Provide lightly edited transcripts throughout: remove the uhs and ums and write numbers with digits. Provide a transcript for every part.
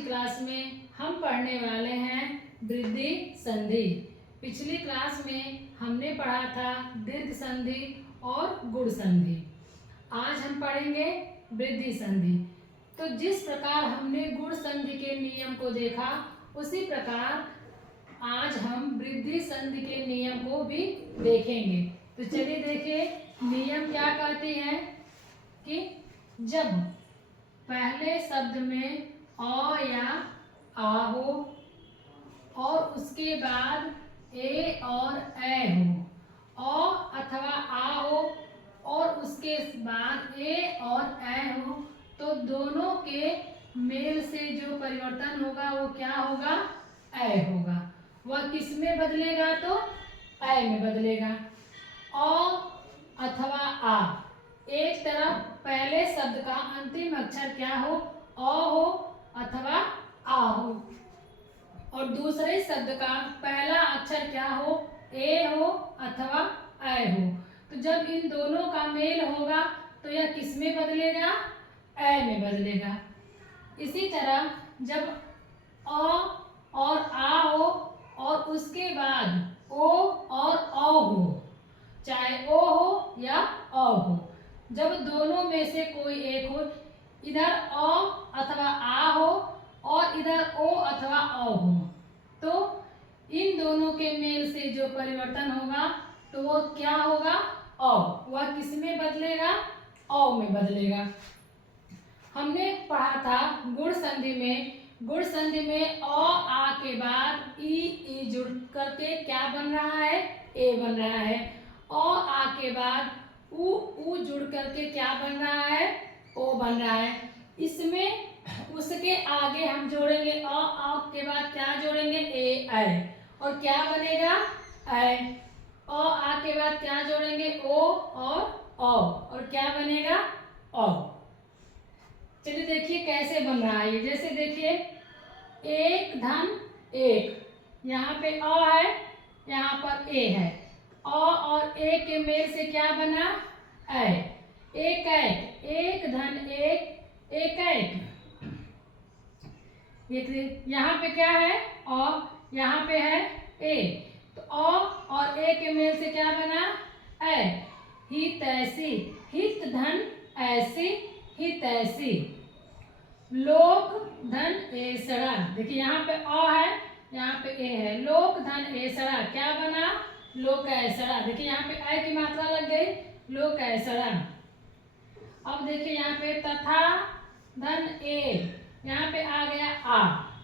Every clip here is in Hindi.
की क्लास में हम पढ़ने वाले हैं वृद्धि संधि। पिछली क्लास में हमने पढ़ा था दीर्घ संधि और गुण संधि। आज हम पढ़ेंगे वृद्धि संधि। तो जिस प्रकार हमने गुण संधि के नियम को देखा, उसी प्रकार आज हम वृद्धि संधि के नियम को भी देखेंगे। तो चलिए देखिए, नियम क्या कहते हैं कि जब पहले शब्द में अ या आ हो और उसके बाद ए और ए हो, अ अथवा आ हो और उसके बाद ए और ए हो, तो दोनों के मेल से जो परिवर्तन होगा वो क्या होगा? ए होगा। वह किस में बदलेगा? तो ए में बदलेगा। अ अथवा आ, एक तरफ पहले शब्द का अंतिम अक्षर क्या हो? अ हो अथवा आ हो, और दूसरे शब्द का पहला अक्षर क्या हो? ए हो अथवा ए हो। तो जब इन दोनों का मेल होगा तो यह किस में बदलेगा? ए में बदलेगा। इसी तरह जब अ और आ हो और उसके बाद ओ और औ हो, चाहे ओ हो या औ हो, जब दोनों में से कोई एक हो, इधर अ अथवा आ हो और इधर ओ अथवा औ हो, तो इन दोनों के मेल से जो परिवर्तन होगा तो वो क्या होगा? औ। वह किस में बदलेगा? औ में बदलेगा। हमने पढ़ा था गुण संधि में। गुण संधि में अ आ के बाद ई जुड़ करके क्या बन रहा है? ए बन रहा है। अ आ के बाद उ जुड़ करके क्या बन रहा है? ओ बन रहा है। इसमें उसके आगे हम जोड़ेंगे अ के बाद क्या जोड़ेंगे? ए ऐ, और क्या बनेगा? ऐ। अ आ के बाद क्या जोड़ेंगे? ओ और औ, और क्या बनेगा? औ। चलिए देखिए कैसे बन रहा है। जैसे देखिए, एक धन एक, यहाँ पे अ है, यहाँ पर ए है। अ और ए के मेल से क्या बना? ऐ। एक एक, एक धन एक, एक एक। यहाँ पे क्या है? अ, यहाँ पे है ए, तो अ और ए के मेल से क्या बना? ऐ। हित ऐसी, हित धन ऐसी, हित ऐसी। लोक धन एसड़ा, देखिए यहाँ पे अ है, यहाँ पे ए है। लोक धन एसड़ा क्या बना? लोक ऐसड़ा। देखिए यहाँ पे ऐ की मात्रा लग गई, लोक ऐसड़ा। अब देखिए यहाँ पे तथा धन ए, यहाँ पे आ गया आ,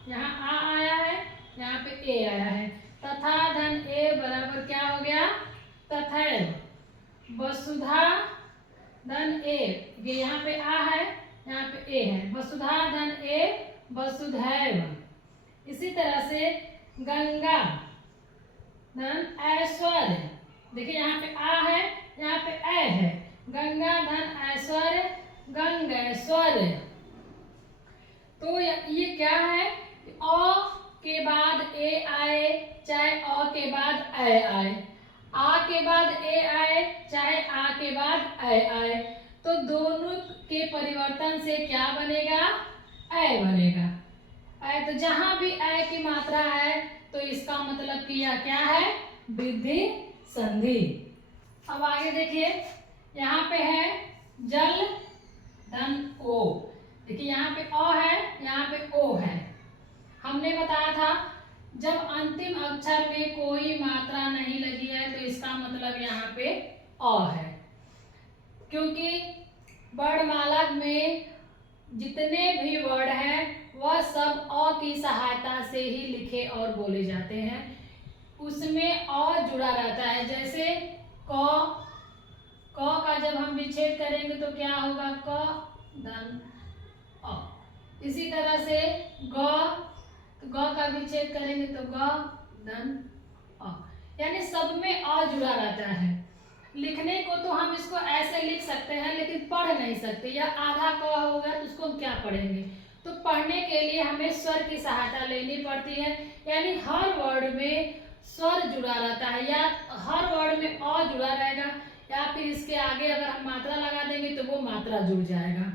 यहाँ आ आया है, यहाँ पे ए आया है। तथा धन ए बराबर क्या हो गया? तथैव। वसुधा धन ए, ये यहाँ पे आ है, यहाँ पे ए है। वसुधा धन ए वसुधैव। इसी तरह से गंगा धन ऐश्वर्य, देखिए यहाँ पे आ है, यहाँ पे ए है। गंगा धन ऐश्वर्य गंगैश्वर्य। तो ये क्या है? अ के बाद ए आए, चाहे अ के बाद ए आए, आ के बाद ए आए, चाहे आ के बाद ए आए, तो दोनों के परिवर्तन से क्या बनेगा? ए बनेगा। ए, तो जहां भी ए की मात्रा है तो इसका मतलब कि यह क्या है? वृद्धि संधि। अब आगे देखिए, यहाँ पे है जल धन ओ, देखिए यहाँ पे अ है, यहाँ पे ओ है। हमने बताया था जब अंतिम अक्षर में कोई मात्रा नहीं लगी है तो इसका मतलब यहाँ पे अ है, क्योंकि वर्णमाला में जितने भी वर्ड हैं वह सब अ की सहायता से ही लिखे और बोले जाते हैं। उसमें अ जुड़ा रहता है। जैसे क का जब हम विच्छेद करेंगे तो क्या होगा? क धन अ। इसी तरह से ग का विच्छेद करेंगे तो ग धन अ, यानी सब में अ जुड़ा रहता है। लिखने को तो हम इसको ऐसे लिख सकते हैं, लेकिन पढ़ नहीं सकते। या आधा क होगा तो उसको हम क्या पढ़ेंगे? तो पढ़ने के लिए हमें स्वर की सहायता लेनी पड़ती है। यानी हर वर्ड में स्वर जुड़ा रहता है, या हर वर्ड में अ जुड़ा रहेगा, या फिर इसके आगे अगर हम मात्रा लगा देंगे तो वो मात्रा जुड़ जाएगा।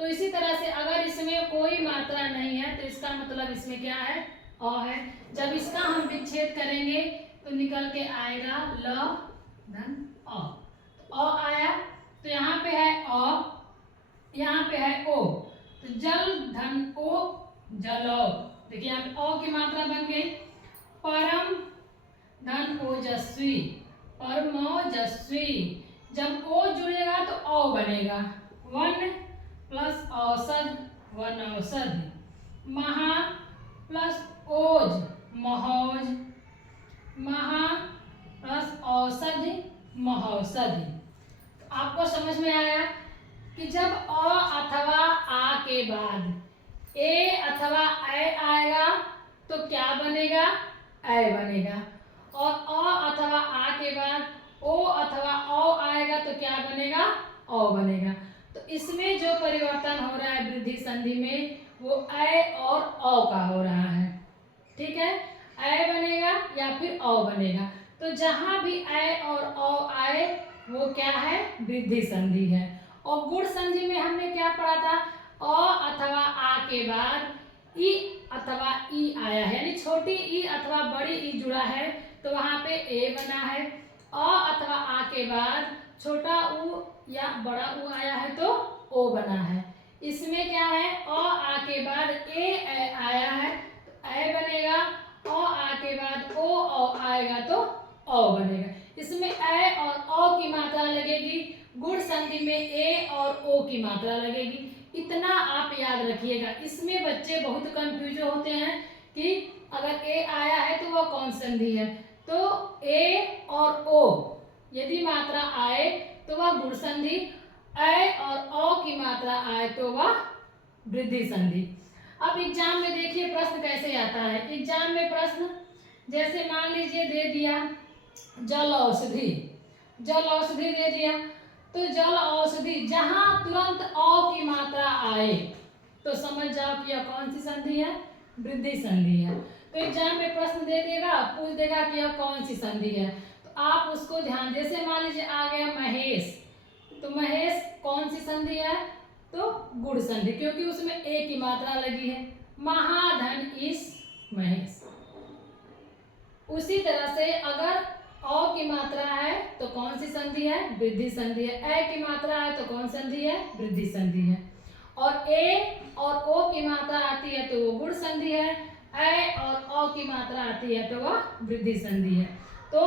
तो इसी तरह से अगर इसमें कोई मात्रा नहीं है तो इसका मतलब इसमें क्या है, अ है। जब इसका हम विच्छेद करेंगे तो निकल के आएगा ल धन अ। तो अ आया, तो यहाँ पे है अ, यहाँ पे है ओ, तो जल धन ओ जलौ। देखिए यहाँ पे अ की मात्रा बन गई। परम धन ओजस्वी, परमोजस्वी। जब ओ जुड़ेगा तो औ बनेगा। वन प्लस औषध, वन औषधि। महा प्लस ओज, महोज। महा प्लस औषधि, महौषधि। तो आपको समझ में आया कि जब अ अथवा आ के बाद ए अथवा ऐ आएगा तो क्या बनेगा, ऐ बनेगा। और अ अथवा आ के बाद ओ अथवा औ आएगा तो क्या बनेगा, औ बनेगा। तो इसमें जो परिवर्तन हो रहा है वृद्धि संधि में वो ऐ और औ का हो रहा है। ठीक है, ऐ बनेगा या फिर औ बनेगा। तो जहां भी ऐ और औ आए वो क्या है, वृद्धि संधि है। और गुण संधि में हमने क्या पढ़ा था, अ अथवा आ के बाद ई अथवा ई आया है, यानी छोटी ई अथवा बड़ी ई जुड़ा है तो वहां पे ए बना है। अ अथवा आ के बाद छोटा उ या बड़ा उ आया है तो ओ बना है। इसमें क्या है, अ आ के बाद ए आया है तो ऐ बनेगा। अ आ के बाद ओ आएगा तो औ बनेगा। इसमें ऐ और औ की मात्रा लगेगी, गुण संधि में ए और ओ की मात्रा लगेगी। इतना आप याद रखिएगा। इसमें बच्चे बहुत कंफ्यूज होते हैं कि अगर ए आया है तो वह कौन संधि है। तो ए और ओ यदि मात्रा आए तो वह गुण संधि, ऐ और औ की मात्रा आए तो वह वृद्धि संधि। अब एग्जाम में देखिए प्रश्न कैसे आता है। एग्जाम में प्रश्न जैसे मान लीजिए दे दिया जल औषधि, जल औषधि दे दिया तो जल औषधि जहां तुरंत औ की मात्रा आए तो समझ जाओ कि यह कौन सी संधि है, वृद्धि संधि है। तो एग्जाम में प्रश्न दे देगा, पूछ देगा कि यह कौन सी संधि है, तो आप उसको ध्यान, जैसे मान लीजिए आ गया महेश, तो महेश कौन सी संधि है, तो गुण संधि, क्योंकि उसमें ए की मात्रा लगी है। महाधन इस महेश। उसी तरह से अगर औ की मात्रा है तो कौन सी संधि है, वृद्धि संधि है। ऐ की मात्रा है तो कौन संधि है, वृद्धि संधि है। और ए और ओ की मात्रा आती है तो वो गुण संधि है। ऐ और औ की मात्रा आती है तो वह वृद्धि संधि है। तो